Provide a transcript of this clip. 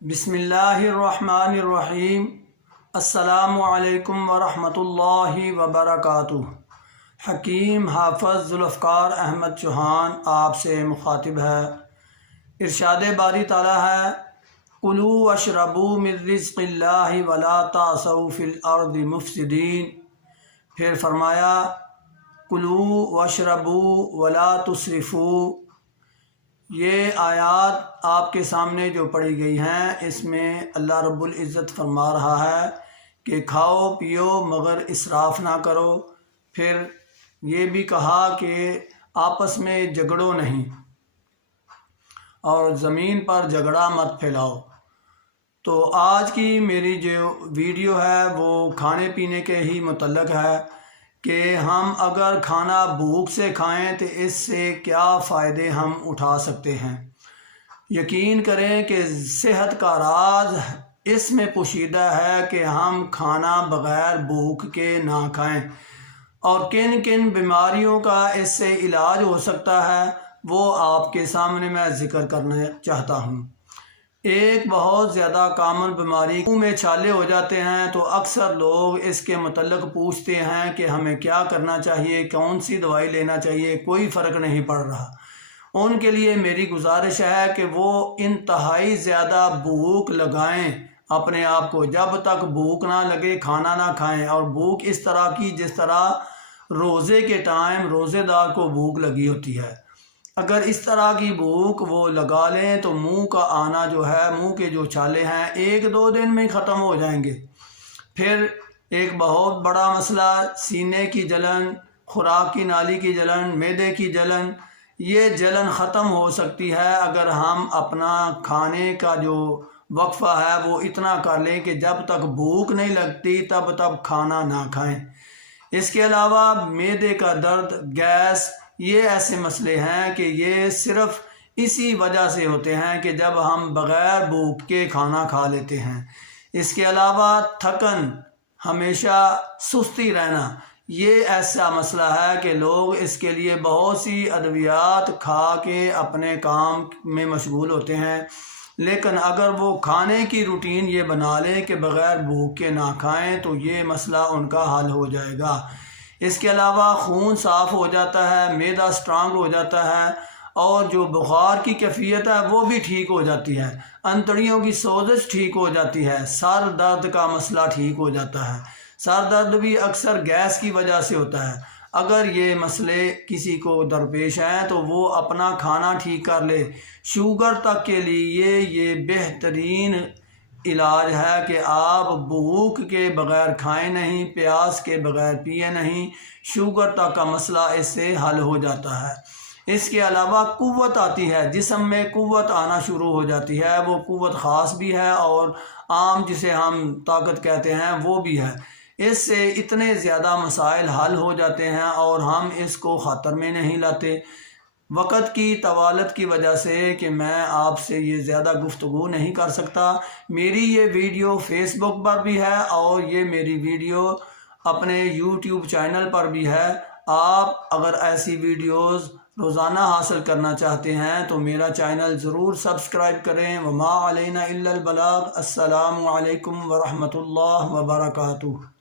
بسم اللہ الرحمن الرحیم۔ السلام علیکم ورحمۃ اللہ وبرکاتہ۔ حکیم حافظ ذوالفقار احمد چوہان آپ سے مخاطب ہے۔ ارشاد باری تعالیٰ ہے، کلوا واشربوا من رزق اللہ ولا تعثوا فی الارض مفسدین۔ پھر فرمایا، کلوا واشربوا ولا تسرفوا۔ یہ آیات آپ کے سامنے جو پڑھی گئی ہیں، اس میں اللہ رب العزت فرما رہا ہے کہ کھاؤ پیو مگر اسراف نہ کرو۔ پھر یہ بھی کہا کہ آپس میں جھگڑو نہیں اور زمین پر جھگڑا مت پھیلاؤ۔ تو آج کی میری جو ویڈیو ہے وہ کھانے پینے کے ہی متعلق ہے کہ ہم اگر کھانا بھوک سے کھائیں تو اس سے کیا فائدے ہم اٹھا سکتے ہیں۔ یقین کریں کہ صحت کا راز اس میں پوشیدہ ہے کہ ہم کھانا بغیر بھوک کے نہ کھائیں، اور کن کن بیماریوں کا اس سے علاج ہو سکتا ہے وہ آپ کے سامنے میں ذکر کرنا چاہتا ہوں۔ ایک بہت زیادہ کامن بیماری منہ میں چھالے ہو جاتے ہیں، تو اکثر لوگ اس کے متعلق پوچھتے ہیں کہ ہمیں کیا کرنا چاہیے، کون سی دوائی لینا چاہیے، کوئی فرق نہیں پڑ رہا۔ ان کے لیے میری گزارش ہے کہ وہ انتہائی زیادہ بھوک لگائیں اپنے آپ کو۔ جب تک بھوک نہ لگے کھانا نہ کھائیں، اور بھوک اس طرح کی جس طرح روزے کے ٹائم روزے دار کو بھوک لگی ہوتی ہے۔ اگر اس طرح کی بھوک وہ لگا لیں تو منہ کا آنا جو ہے، منہ کے جو چھالے ہیں 1-2 دن میں ختم ہو جائیں گے۔ پھر ایک بہت بڑا مسئلہ سینے کی جلن، خوراک کی نالی کی جلن، معدے کی جلن، یہ جلن ختم ہو سکتی ہے اگر ہم اپنا کھانے کا جو وقفہ ہے وہ اتنا کر لیں کہ جب تک بھوک نہیں لگتی تب کھانا نہ کھائیں۔ اس کے علاوہ معدے کا درد، گیس، یہ ایسے مسئلے ہیں کہ یہ صرف اسی وجہ سے ہوتے ہیں کہ جب ہم بغیر بھوک کے کھانا کھا لیتے ہیں۔ اس کے علاوہ تھکن، ہمیشہ سستی رہنا، یہ ایسا مسئلہ ہے کہ لوگ اس کے لیے بہت سی ادویات کھا کے اپنے کام میں مشغول ہوتے ہیں، لیکن اگر وہ کھانے کی روٹین یہ بنا لیں کہ بغیر بھوک کے نہ کھائیں تو یہ مسئلہ ان کا حل ہو جائے گا۔ اس کے علاوہ خون صاف ہو جاتا ہے، معدہ سٹرانگ ہو جاتا ہے، اور جو بخار کی کیفیت ہے وہ بھی ٹھیک ہو جاتی ہے، انتڑیوں کی سوزش ٹھیک ہو جاتی ہے، سر درد کا مسئلہ ٹھیک ہو جاتا ہے۔ سر درد بھی اکثر گیس کی وجہ سے ہوتا ہے۔ اگر یہ مسئلے کسی کو درپیش ہیں تو وہ اپنا کھانا ٹھیک کر لے۔ شوگر تک کے لیے یہ بہترین علاج ہے کہ آپ بھوک کے بغیر کھائیں نہیں، پیاس کے بغیر پیے نہیں، شوگر تک کا مسئلہ اس سے حل ہو جاتا ہے۔ اس کے علاوہ قوت آتی ہے، جسم میں قوت آنا شروع ہو جاتی ہے، وہ قوت خاص بھی ہے اور عام جسے ہم طاقت کہتے ہیں وہ بھی ہے۔ اس سے اتنے زیادہ مسائل حل ہو جاتے ہیں اور ہم اس کو خاطر میں نہیں لاتے۔ وقت کی طوالت کی وجہ سے کہ میں آپ سے یہ زیادہ گفتگو نہیں کر سکتا۔ میری یہ ویڈیو فیس بک پر بھی ہے اور یہ میری ویڈیو اپنے یوٹیوب چینل پر بھی ہے۔ آپ اگر ایسی ویڈیوز روزانہ حاصل کرنا چاہتے ہیں تو میرا چینل ضرور سبسکرائب کریں۔ وما علینا الا البلاغ۔ السلام علیکم ورحمۃ اللہ وبرکاتہ۔